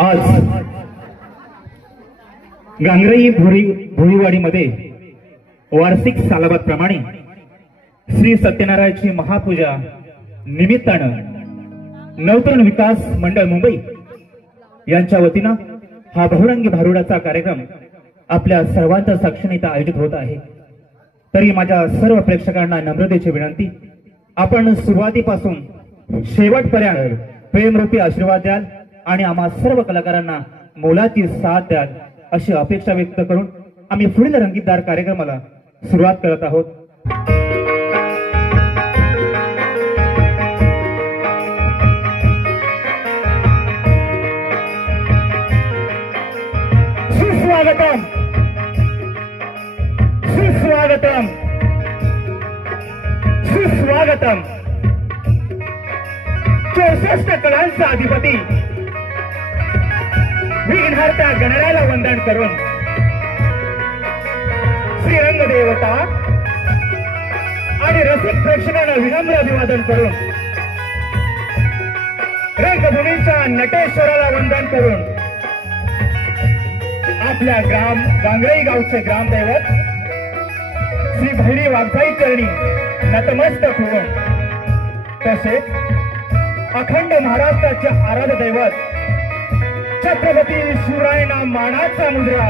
आज गांगरई भोईवाडीमध्ये वार्षिक सालाबादप्रमाणे श्री सत्यनारायणची महापूजा निमित्तानं नवतरुण विकास मंडळ मुंबई यांच्या वतीनं हा बहुरंगी भारुडाचा कार्यक्रम आपल्या सर्वांच्या साक्षीने आयोजित होत आहे। तरी माझ्या सर्व प्रेक्षकांना नम्रतेची विनंती, आपण सुरुवातीपासून शेवटपर्यंत प्रेमरूपी आशीर्वाद द्याल आणि आम्हा सर्व कलाकारांना मोलाची साथ द्याल अशी अपेक्षा व्यक्त करून आम्ही पुढील रंगीतदार कार्यक्रमाला सुरुवात करत आहोत। सुस्वागतम सुस्वागतम सुस्वागतम। 64 कलांचा अधिपती विघ्नहर्ता गणरायाला वंदन करून श्रीरंग देवता आणि रसिक प्रेक्षकांना विनम्र अभिवादन करून रंगभूमीच्या नटेश्वराला वंदन करून आपल्या गांगरई गावचे ग्रामदैवत श्री भैरी वाघजाई चरणी नतमस्तक होऊन, तसेच अखंड महाराष्ट्राचे आराध्य दैवत छत्रपती शिवरायांना मानाचा मुजरा,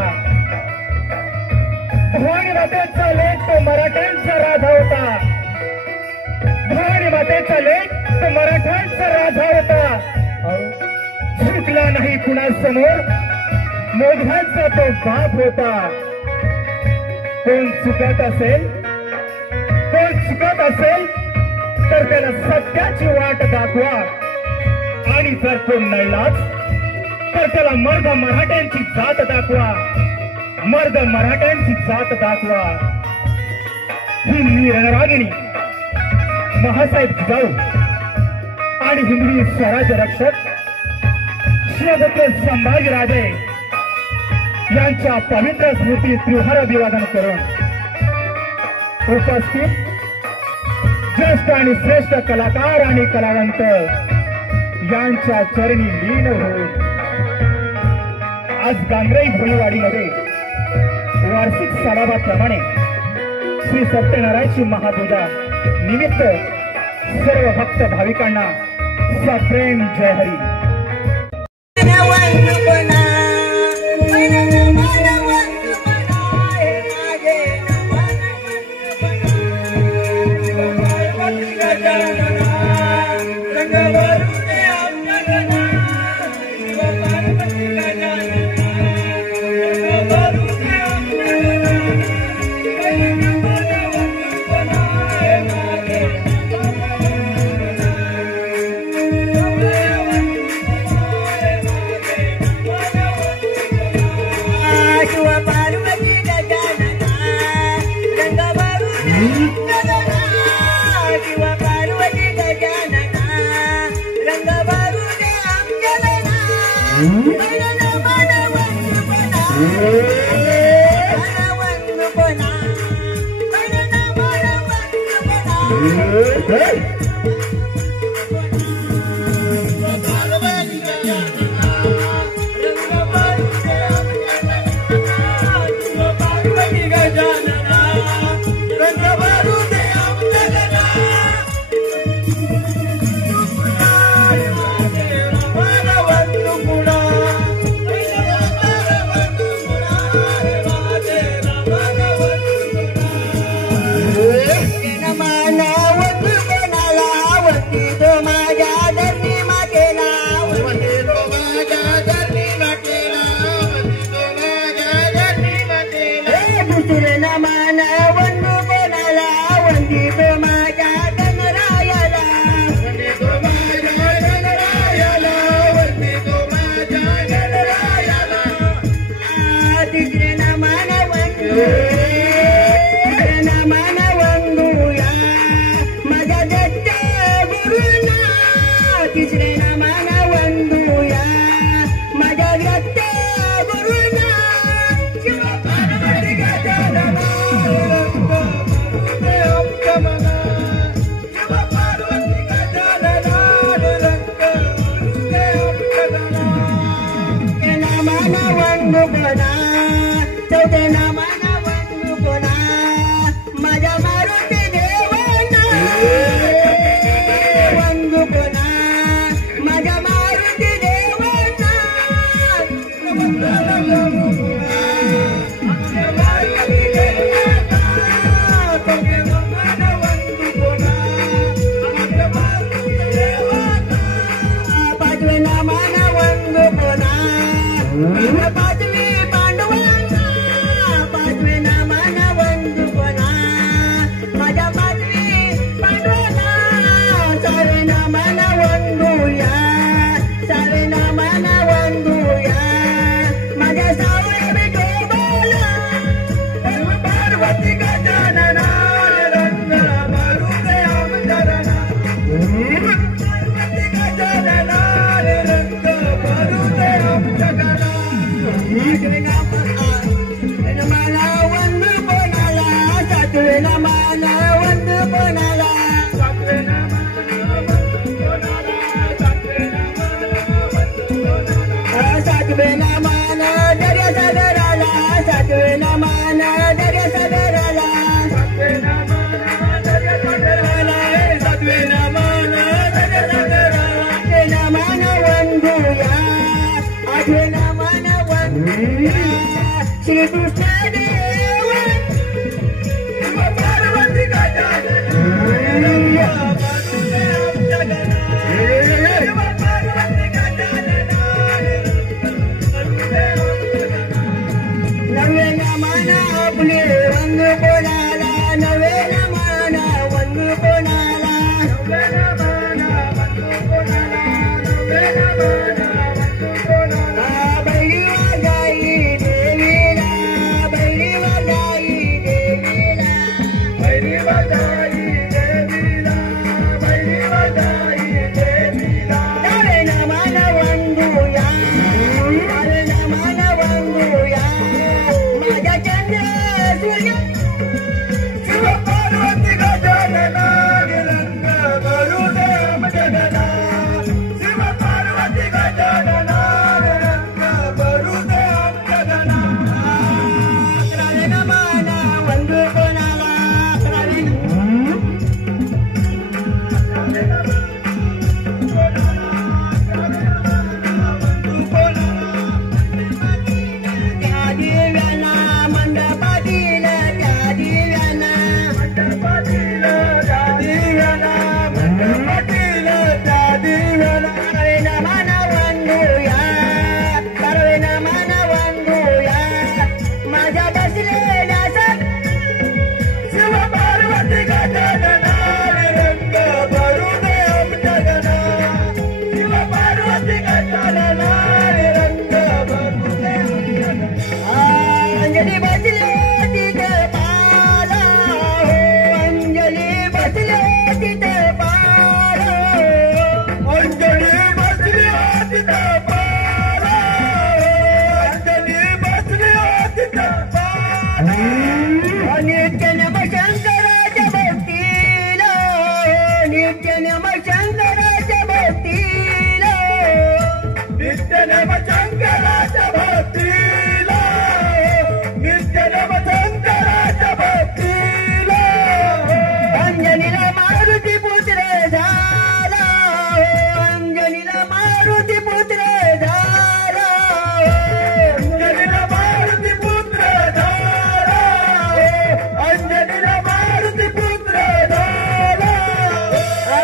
भवानी मातेचा लेख तो मराठ्यांचा राजा होता, भवानी मातेचा लेख तो मराठ्यांचा राजा होता, झुकला नाही कुणासमोर, मोघ्यांचा तो बाप होता। कोण चुकत असेल तर त्याला सत्याची वाट दाखवा, आणि जर तो नळलाच तर त्याला मर्द मराठ्यांची जात दाखवा, मर्द मराठ्यांची जात दाखवा। ही रणरागिणी महासाहेब जिजाऊ आणि हिंदवी स्वराज्य रक्षक शिवपुत्र संभाजीराजे यांच्या पवित्र स्मृती त्रिहार अभिवादन करून उपस्थित ज्येष्ठ आणि श्रेष्ठ कलाकार आणि कलावंत यांच्या चरणी लीन होऊन आज गांगरई भोईवाडीमध्ये वार्षिक सालाबादप्रमाणे श्री सत्यनारायणची महापूजा निमित्त सर्व भक्त भाविकांना सप्रेम जय हरी। माझ्या धर्मी मातेला वंदुकोना चौथे नामाना वंदुकोना माझ्या मारुती देवाना वंदुकोना माझ्या मारुती देवाना पाचवे नामाना वंदुकोना पाचवी पांडवांना पाचवे नामाना वंदुकोना माझ्या पाचवी पांडवांना सारे नामाना वंदुया सारे नामाना वंदुया माझ्या सावळे विठोबाला पार्वती गजानना रंग मारुते आमचरणा पार्वती गजानना रंग मारुते आमचरणा सातवे नामाला वंदुकोनाला सातवे नामाला वंदुकोनाला सातवे नामाला वंदुकोनाला सातवे नामाला दर्या सागराला सातवे नामाला दर्या सागराला सातवे नामाला दर्या सागराला सातवे नामाला दर्या सागराला आठवे नामाला वंदुया आठवे नामाला वंदुया श्री कृष्ण देव शिव पार्वती गजानना शिव पार्वती गजानना नवे नामाना आपले वंदुकोनाला नवे नामाना वंदुकोनाला नवे नामाना वंदुकोनाला नवे नामाना वंदुकोनाला बैरी वाजाई देवीला बैरी वाजाई देवीला बैरी वाजाई देवीला बैरी वाजाई देवीला नवे नामाना वंदुया नवे नामाना वंदुया माझ्या चंद्र सूर्य शिव पार्वती गजानना रंग मारुते आमचरणा शिव पार्वती गजानना रंग मारुते आमचरणा अकरावे नामाना वंदुकोनाला अकरावे त्या दिव्याना मंडपातील त्या दिव्याना मंडपातील त्या दिव्याना मंडपातील त्या दिव्याना सर्वे नामाना वंदुया सर्वे नामाना वंदुया माझ्या बसलेल्या शिव पार्वती गजानना रंग मारुते आमचरणा शिव पार्वती गजानना रंग मारुते आमचरणा अंजली बसले तिथे पाला हो अंजली बसले तिथे पाला अंजली बसली तिथे पाला अंजली बसली तिथे पाला नित्य नम शंकराच्या भक्तीला नित्य नम शंकराच्या भक्तीला नित्य नम शंकराच्या भक्तीला नित्य नम शंकराच्या भक्तीला अंजनीला मारुती पुत्र झाला अंजनीला मारुती पुत्र झाला अंजनीला मारुती पुत्र झाला अंजनीला मारुती पुत्र झाला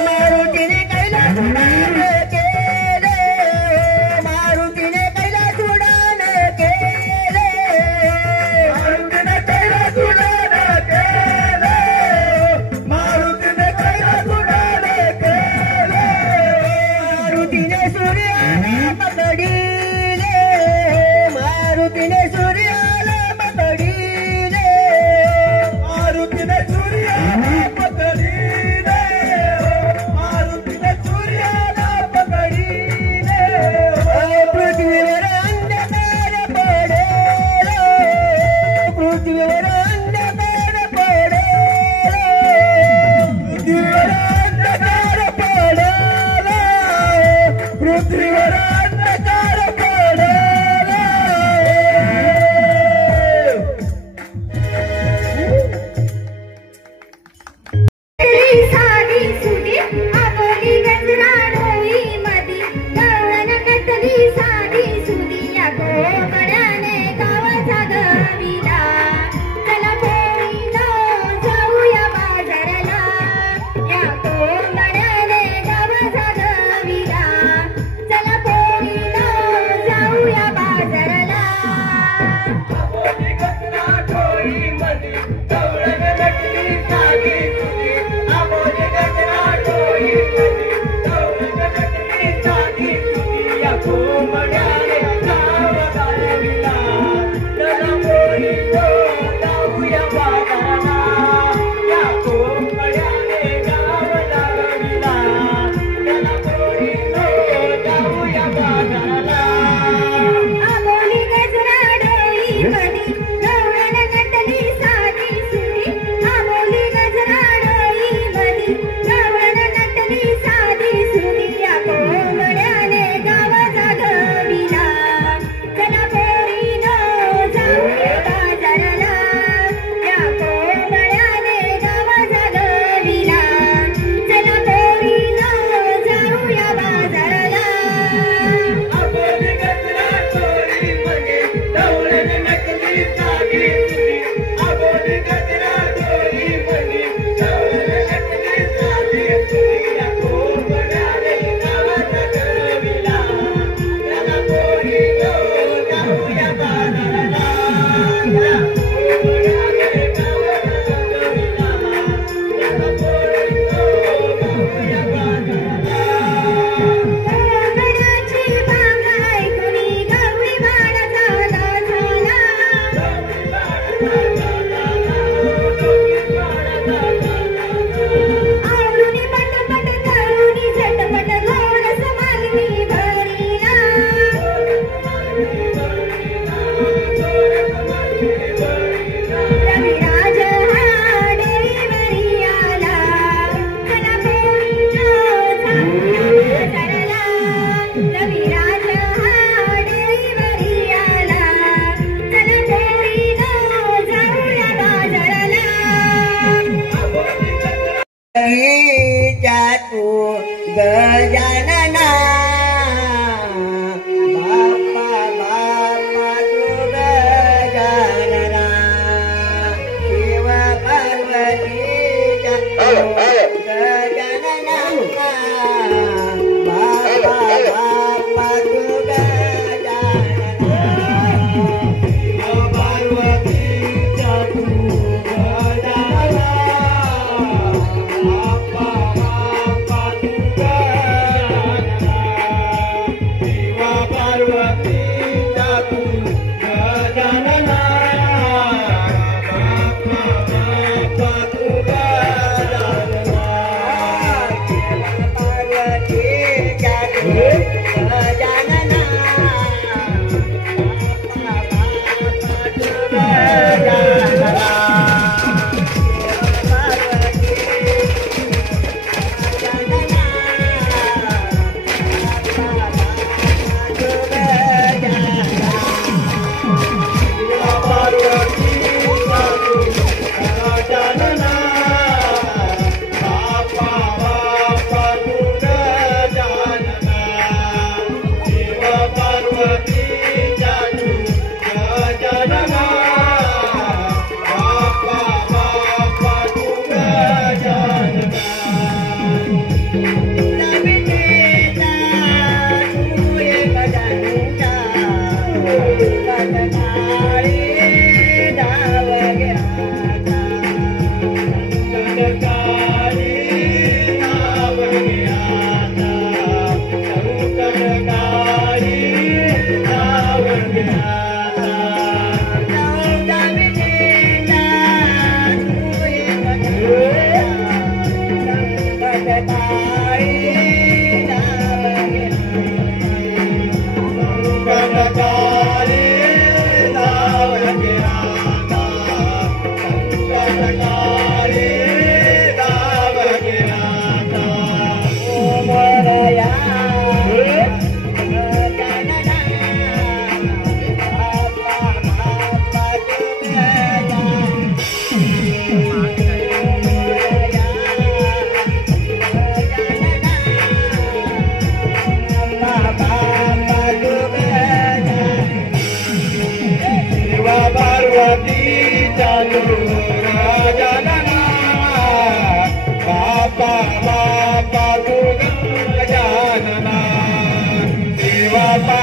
मारुतीने कैलास उडान केले मारुतीने कैलास उडान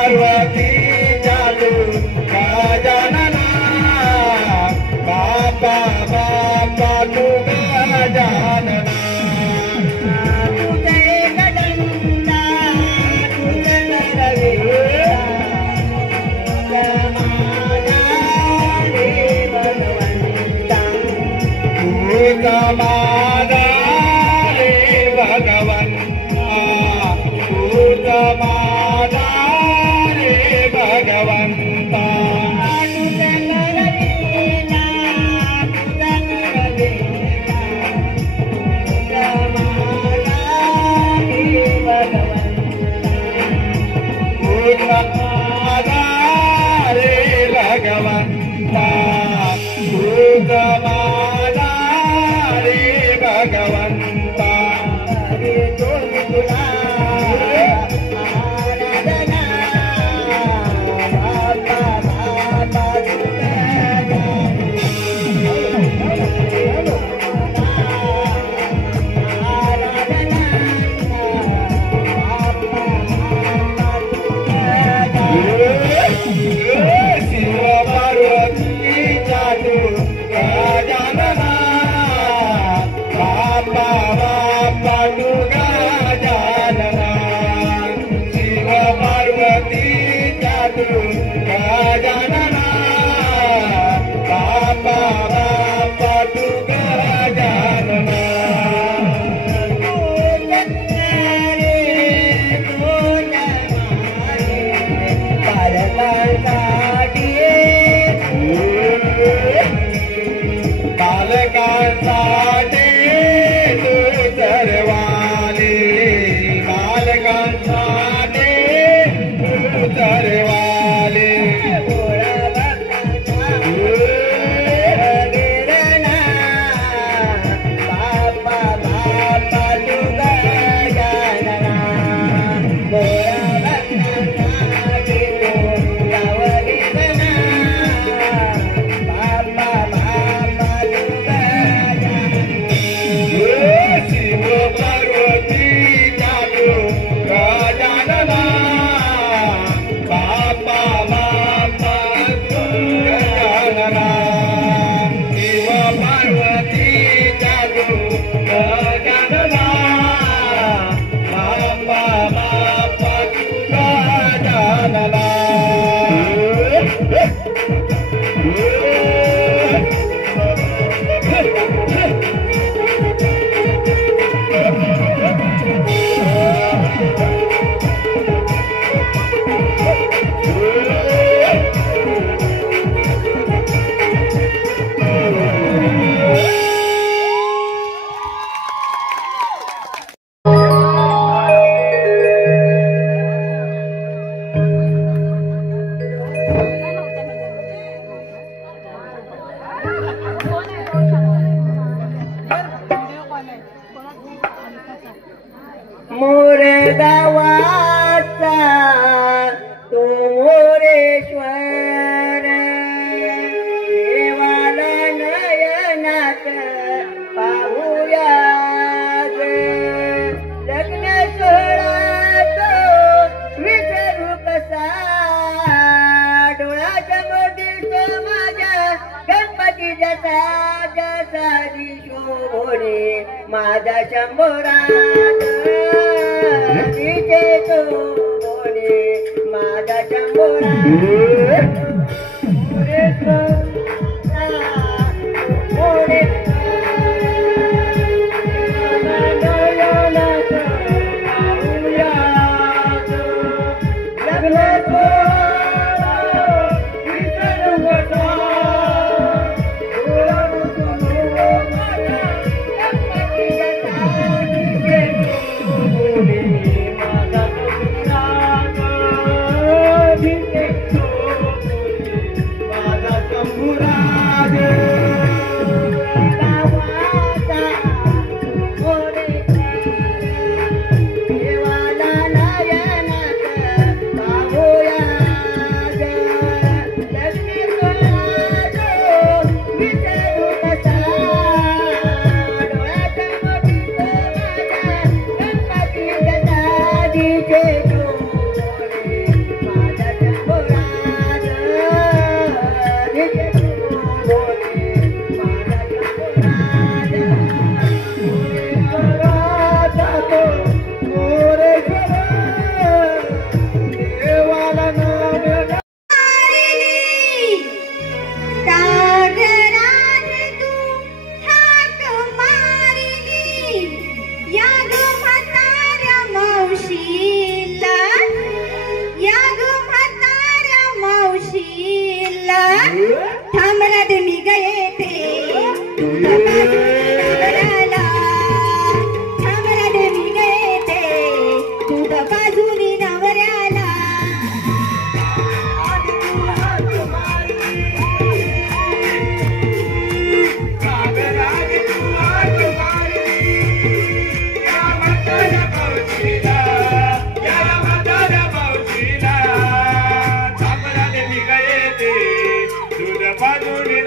पार्वती जादू गजानना बाप्पा बाप्पा तू गजानना तुझे गडंदा तुझे रविला समाना रे भगवंता तुझा माना रे भगवंता तुझा माना रे भगवंता माझा शंभरात तिचे तो बोले माझा शंभरात थांबरात निघ येते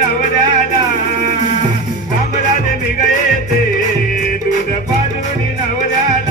नवऱ्याला थांबरात निघ येते दूध बाजूनी नवऱ्याला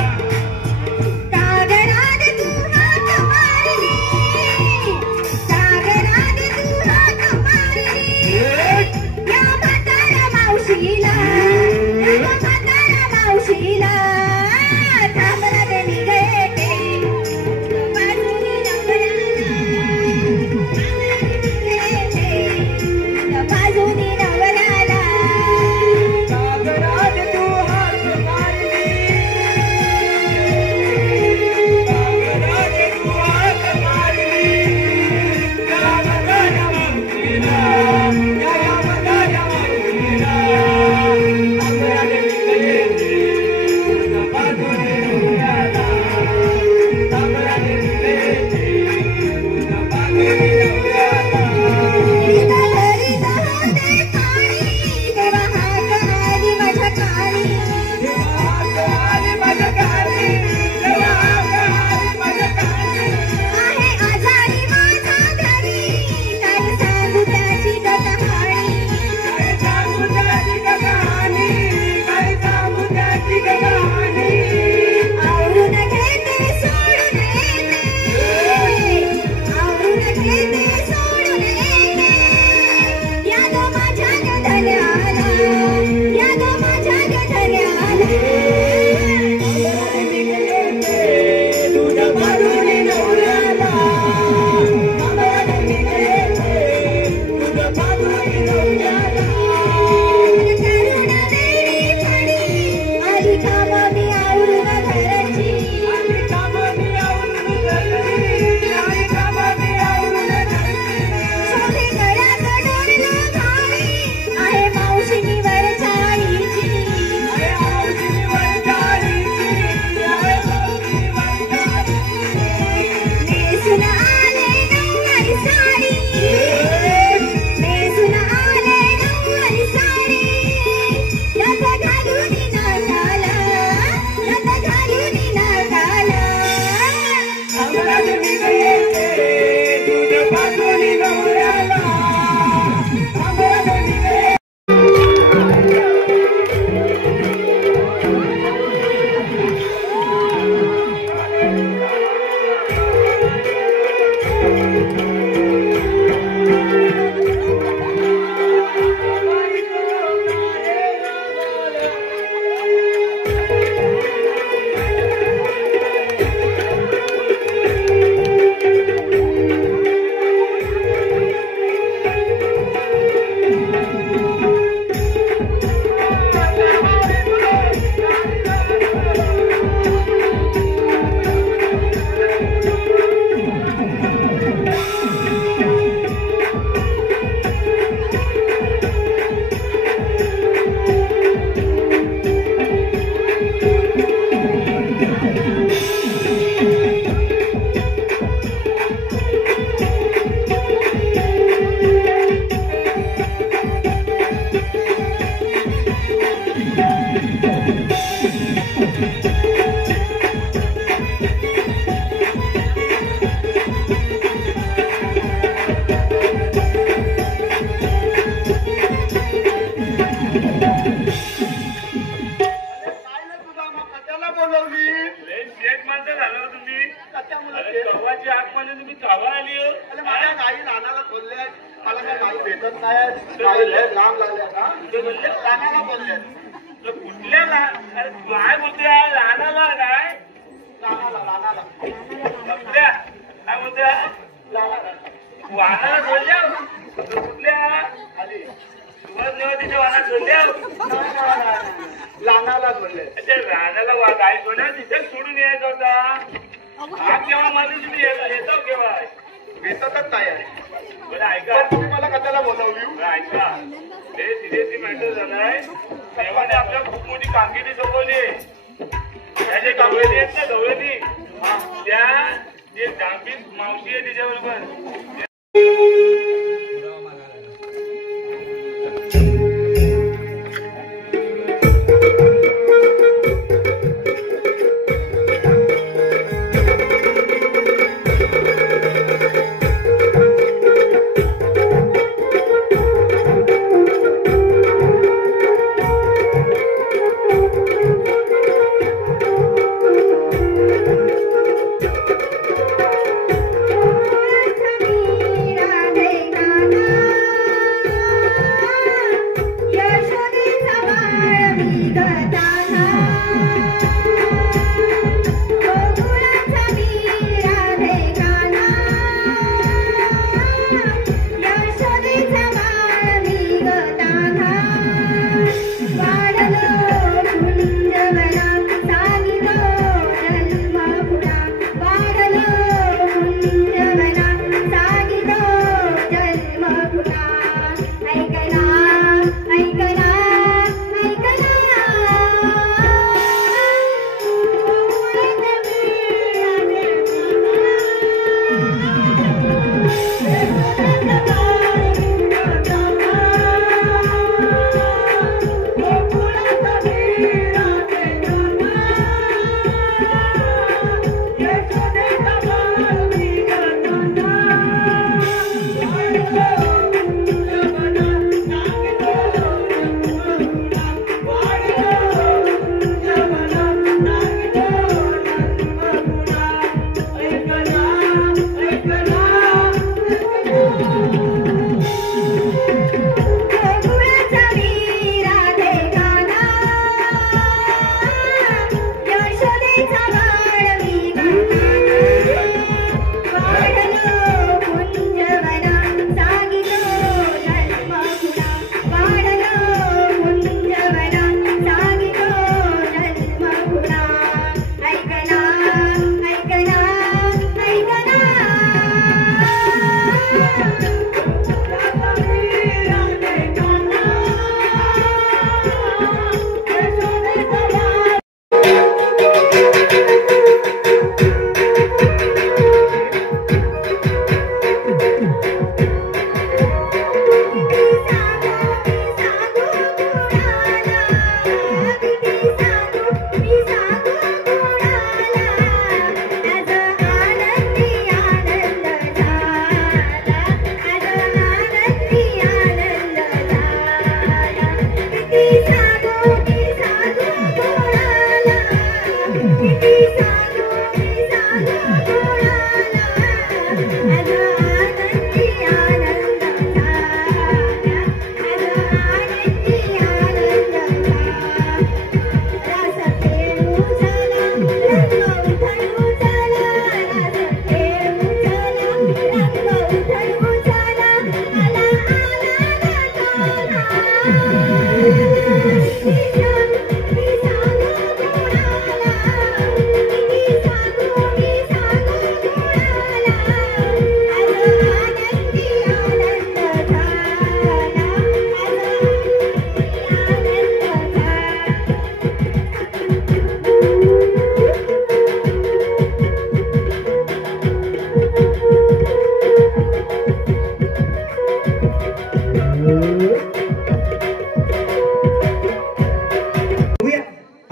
बेतातच काय आहे. बरं ऐका, पण तुम्ही मला कशाला बोलावली? ऐका, हे सिरियसली मॅटर झालाय. देवाने आपल्या खूप मोठी कामगिरी सोपवली. त्या जे गवळणी आहेत ना, गवळणी, त्या जे जांभी मावशी आहे तिच्याबरोबर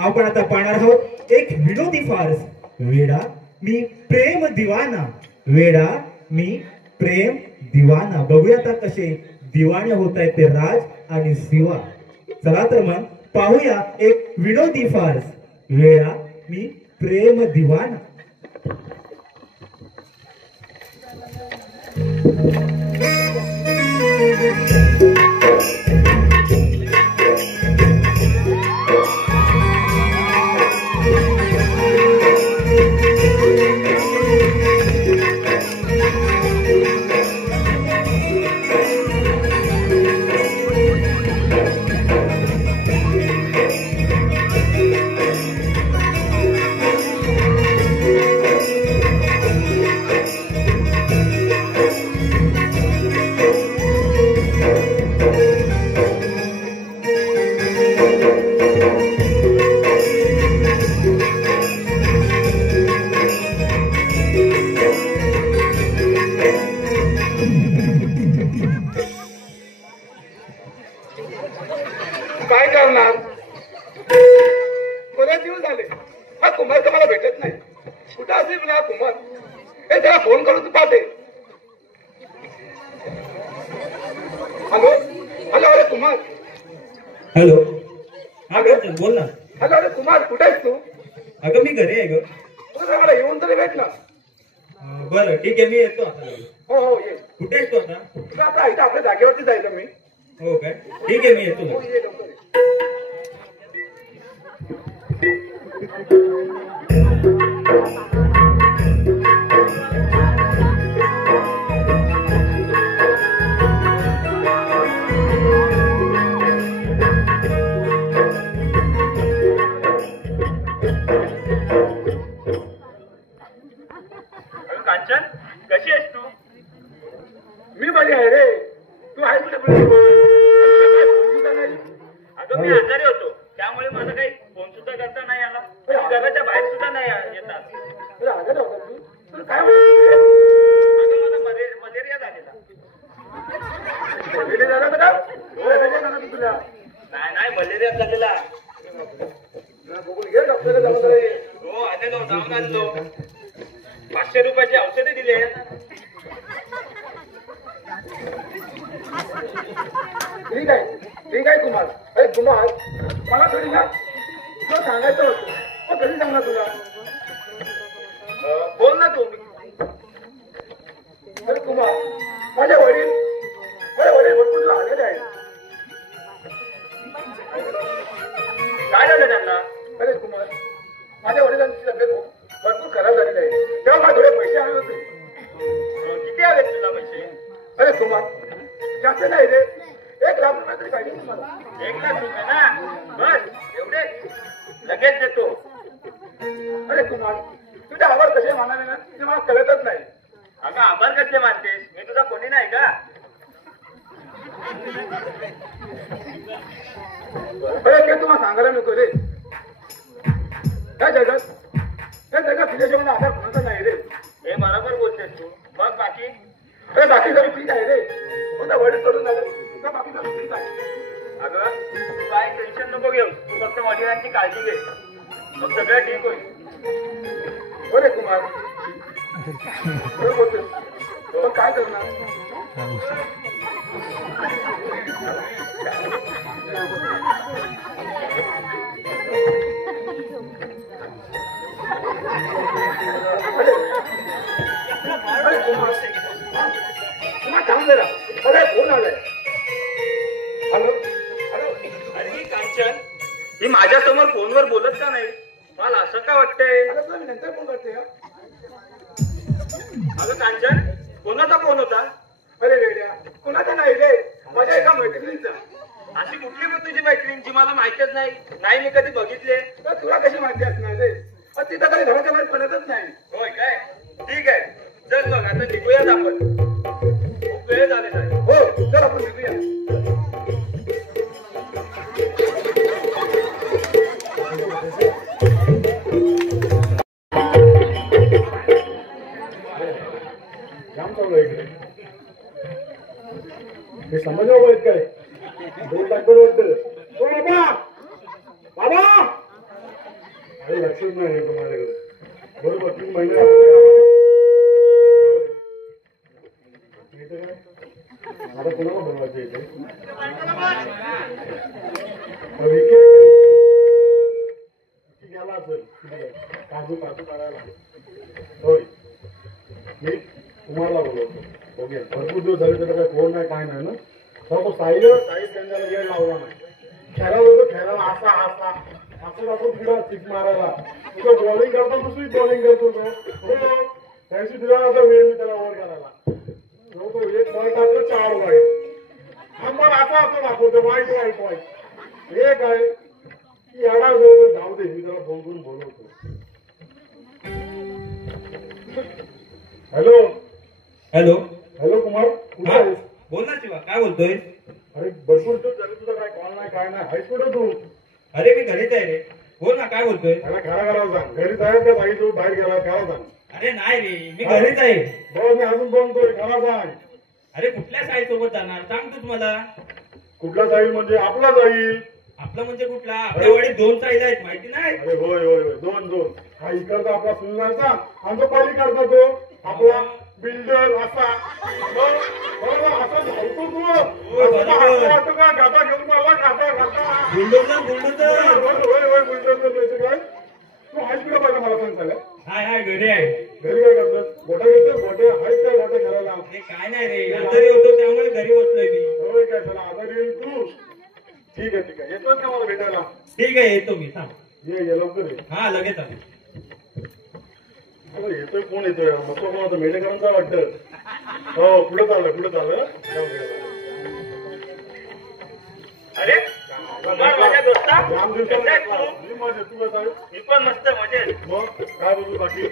आपण आता पाहणार आहोत एक विनोदी फार्स, वेडा मी प्रेम दिवाना. वेडा मी प्रेम दिवाना. बघूया आता कसे दिवाणे होत आहेत ते राज आणि शिवा. चला तर मग पाहूया एक विनोदी फार्स, वेडा मी प्रेम दिवाना. हॅलो हॅलो अरे कुमार हॅलो हा ग बोल ना. हॅलो अरे कुमार कुठे आहेस तू? अगं मी घरी आहे ग. तुला मला येऊन तरी भेट ना. बरं ठीक आहे मी येतो आता. हो हो ये. कुठे आहेस तू आता? तुला आता इथं आपल्या जागेवरती जायचं मी. हो काय ठीक आहे मी येतो. हो ये लवकर ये. कांचन कशी आहेस तू? मी बरी आहे रे. तू आहेस कुठे सुद्धा नाही. अगं मी आजारी होतो त्यामुळे मला काही फोन सुद्धा करता नाही आला. आणि घराच्या बाहेर सुद्धा नाही येतात. तुला आजारी होता तू? तुला काय होतं? अगं मला मलेरिया झालेला. वेगळे झालं का? वेगळे झालं का तुला? नाही मलेरिया झालेला. तुला बघून घे डॉक्टरला जाऊन जरा ये. हो आलेलो जाऊन आणलो. 500 रुपयाची औषधे दिले. ठीक आहे कुमार. अरे कुमार मला थोडी ना तुला सांगायचं होतं. मग कधी सांगणार तुला? बोल ना तू. अरे कुमार माझे वडील भरपूर तुला आलेले आहेत. काय झालं त्यांना? अरे कुमार माझ्या वडिलांची तब्येत भरपूर खराब झालेली आहे. तेव्हा मला थोडे पैसे आणले होते. किती आले तुला पैसे? अरे कुमार जास्त नाही रे. 1 लाख रुपये तरी पाहिजे मला. 1 लाख रुपये ना? बस एवढे लगेच देतो. अरे कुमार तुझे आभार कसे मानावे ना ते मला कळतच नाही. अगं आभार कसले मानतेस? मी तुझा कोणी नाही का? अरे ते तुम्हाला सांगायला नको रे. या जगात तुझ्याशिवाय मला आधार कोणाचा नाही रे. हे बरोबर बोलतेस तू. मग बाकी? अरे बाकी सगळं ठीक आहे रे. माझा वडील सोडून झालं तर बाकी सगळं ठीक आहे. अगं तू काय टेन्शन नको घेऊ. तू फक्त वडिलांची काळजी घे. मग सगळं ठीक होईल. अरे कुमार बरोबर बोलतोस. पण काय करणार? अरे कुमार थांब जरा. अरे फोन आलाय. Hello hello. अरे ही कांचन ही माझ्या समोर फोनवर बोलत का नाही? मला असं का वाटतंय? अरे तुला मी नंतर फोन करते. अगं कांचन कोणाचा फोन होता? अरे वेड्या कुणाचा नाही रे. माझ्या एका मैत्रिणीचा. अशी कुठली पण तुझी मैत्रीण जी मला माहितच नाही मी कधी बघितले. तर तुला कशी माहिती असणार रे? तिथं काही घराच्या बाहेर पडतच नाही. होय काय? ठीक आहे चल मग आता निघूयात आपण. खूप वेळ झालेला आहे. हो चल आपण निघूया. काम चालू आहे इकडे. हे समजलं पाहिजे काय? 2 तास वाटत. ओ बाबा बाबा अरे लक्षच नाही तुम्हाला बरोबर 3 महिने आता कोणाला बनवायचं इथे? गेला असेल काजू काढायला. होय मी तुम्हाला बोलवतो. ओके भरपूर दिवस झाले त्याला काही फोन नाही काय नाही ना. तो साई त्यांच्याला वेळ लावला नाही. खेळायला होतो खेळायला असा असं जातो तिला सिक्स मारायला. तुझं बॉलिंग करतो दुसरी बॉलिंग करतो तो. त्याशी दिला नव्हता वेळ मी त्याला ओव्हर करायला. तो 1 बॉल टाकतो 4 वाईट. नंबर असा दाखवतो वाईट. हे काय येणार जाऊ दे मी त्याला फोन करून बोलवतो. हॅलो हॅलो हॅलो कुमार कुठे आहेस? बोल ना शिवा काय बोलतोय? अरे भरपूर दिवस झाले तुझा काय कॉल नाही काय नाही. आहेस कुठे तू? अरे मी घरीच आहे रे. बोल ना काय बोलतोय? त्याला खरा सांग. घरीच आहे का जायचं बाहेर गेला खरा सांग. अरे नाही रे मी घरीच आहे. हो मी अजून बोलतोय खरा सांग. अरे कुठल्या साई सोबत जाणार सांग तूच मला. कुठला जाईल म्हणजे आपला जाईल. आपला म्हणजे कुठला? आपल्या वडील 2 साईज आहेत माहिती नाही? अरे होय होय होय 2 हा इकडचा आपला सुंदरचा आणि तो पलीकडचा तो आपला बिल्डर असा. बरोबर असा धावतो तू. वाटतो का गाता घेऊन मला गाता बुलडोजर काय तू आहेस कुठे पाहिजे मला सांग चालेल हाय घरी आहे. घरी काय करतात गोटा घेतो गोटे आहेत काय गोटे घराला काय नाही रे आजारी होतो त्यामुळे घरी बसलोय मी. होय काय चला आजारी येईल तू ठीक आहे येतोच का मला भेटायला ठीक आहे येतो मी थांब. ये लवकर ये हा लगेच आलो. येतोय कोण येतोय मस्त कोण होतं मेडेकरांचा वाटतं. हो पुढे चाललं अरे माझ्या दोस्ता जाम दिवसांनी मजा तू कसं आहे मी पण मस्त मजेत. मग काय बोलू बाकी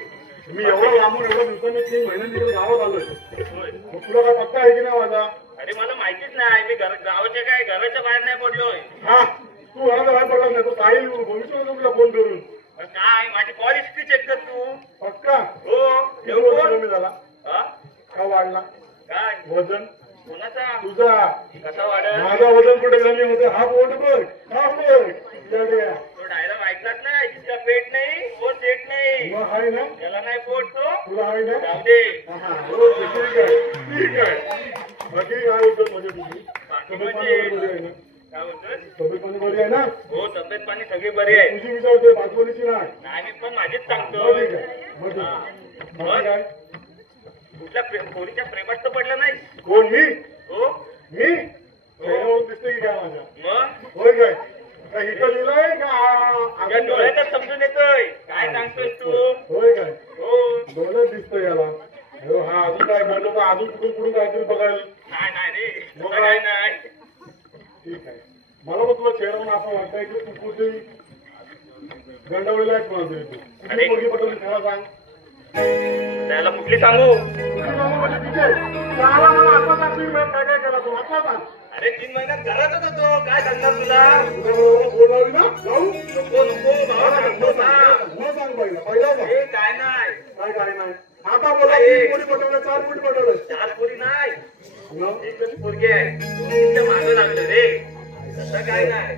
मी एवढं लांबून एवढ्या दिवसांनी 3 महिन्यांनी तिकडे गावात आलोय मग तुला काय पत्ता आहे की नाही माझा. अरे मला माहितीच नाही मी गावाच्या काय घराच्या बाहेर नाही पडलोय. हा तू घराच्या बाहेर पडला नाही तू साहिल भविष्य तुला फोन करून काय माझी कॉल हिस्ट्री चेक कर तू. पक्का हो कमी झाला का वाढला काय वजन कोणाचा तुझा कसा वाढत. माझा वजन कुठे कमी होते हा बोट बघ तो डायलॉग ऐकलाच नाही जिसका पेट नाही वो सेट नाही मग आहे ना त्याला नाही पोट तो तुला आहे ना जाऊ दे. ठीक आहे बाकी काय होतं म्हणजे तुझी तब्येत पाणी वगैरे बरी आहे ना काय बोलतोस. तब्येत पाणी बरी आहे ना हो तब्येत पाणी सगळी बरी आहे. तुझी विचारतोय बाजूची नाही नाही मी पण माझीच सांगतो. हो, ठीक आहे मग ठीक आहे. बाकी काय कुठल्या पोरीच्या प्रेमात तर पडलं नाही. कोण मी हो मी दिसते की काय माझ्या मग होय काय काय इकडं लिहिलंय का या डोळ्यातच समजून येतोय काय सांगतोय तू. होय काय हो डोळ्यात दिसतोय याला हा अजून काय म्हणलं तर अजून कुठून काहीतरी बघायला नाही रे तसं काय नाही. ठीक आहे मला पण तुला चेहरा असं वाटतंय की तू कुठे गंडवलेला आहेस म्हणा तरी तू कुठे मुलगी पटवली त्याला सांग त्याला कुठली सांगू. काय केला तू आता सांग अरे 3 महिन्यात घरातच होतो काय सांगणार तुला. बोलावी ना जाऊ नको भावा सांगतो ना. सांग पहिला हे काय नाही काय नाही आता बोला 3 कोटी पटवलं 4 कोटी पटवलं 4 पोरी नाही एकच पोरगी आहे. तिच्या मागं लागलं रे तसं काय नाही.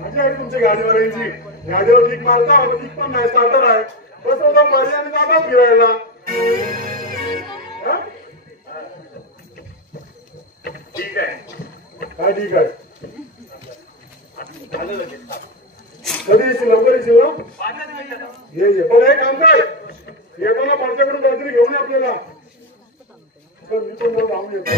माझी आहे तुमची गाडीवाल्यांची गाडीवर किक मारता होता किक पण नाही स्टार्टर आहे बस होता मारी आणि जाता फिरायला. ठीक आहे काय ठीक आहे कधी येशील लवकर येशील ना 5 मिनिटं. ये पण हे काम काय येताना माझ्याकडून काहीतरी घेऊन ये आपल्याला तर मी पण जाऊन येतो.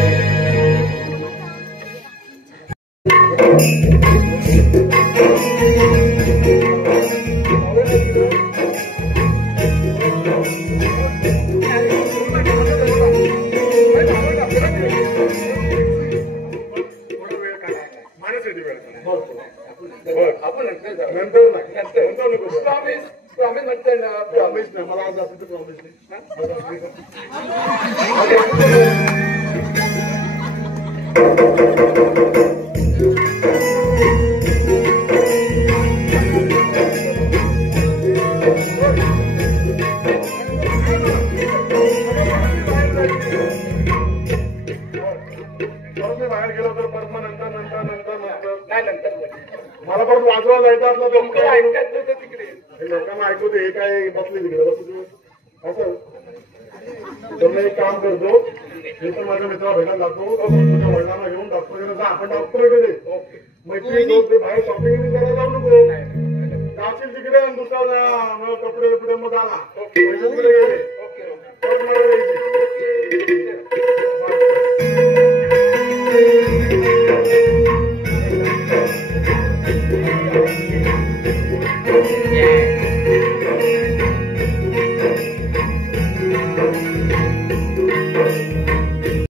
आपण नंतर प्रॉमिस नाही मला आज जास्त प्रॉमिस नाही. बाहेर गेलो तर परत मग नंतर नाही नंतर मला परत वाजवा जायचं असलं तिकडे लोकांना ऐकू दे हे काय बसले तिकडे बसू असं तर मी एक काम करतो मी तर माझ्या मित्राला भेटायला जातो तुझ्या वडिलांना घेऊन डॉक्टरकडे जा आपण डॉक्टरकडे मैत्री बाहेर शॉपिंग करायला जाऊ नको जाशील तिकडे दुसरा कपडे मग आला तिकडे गेले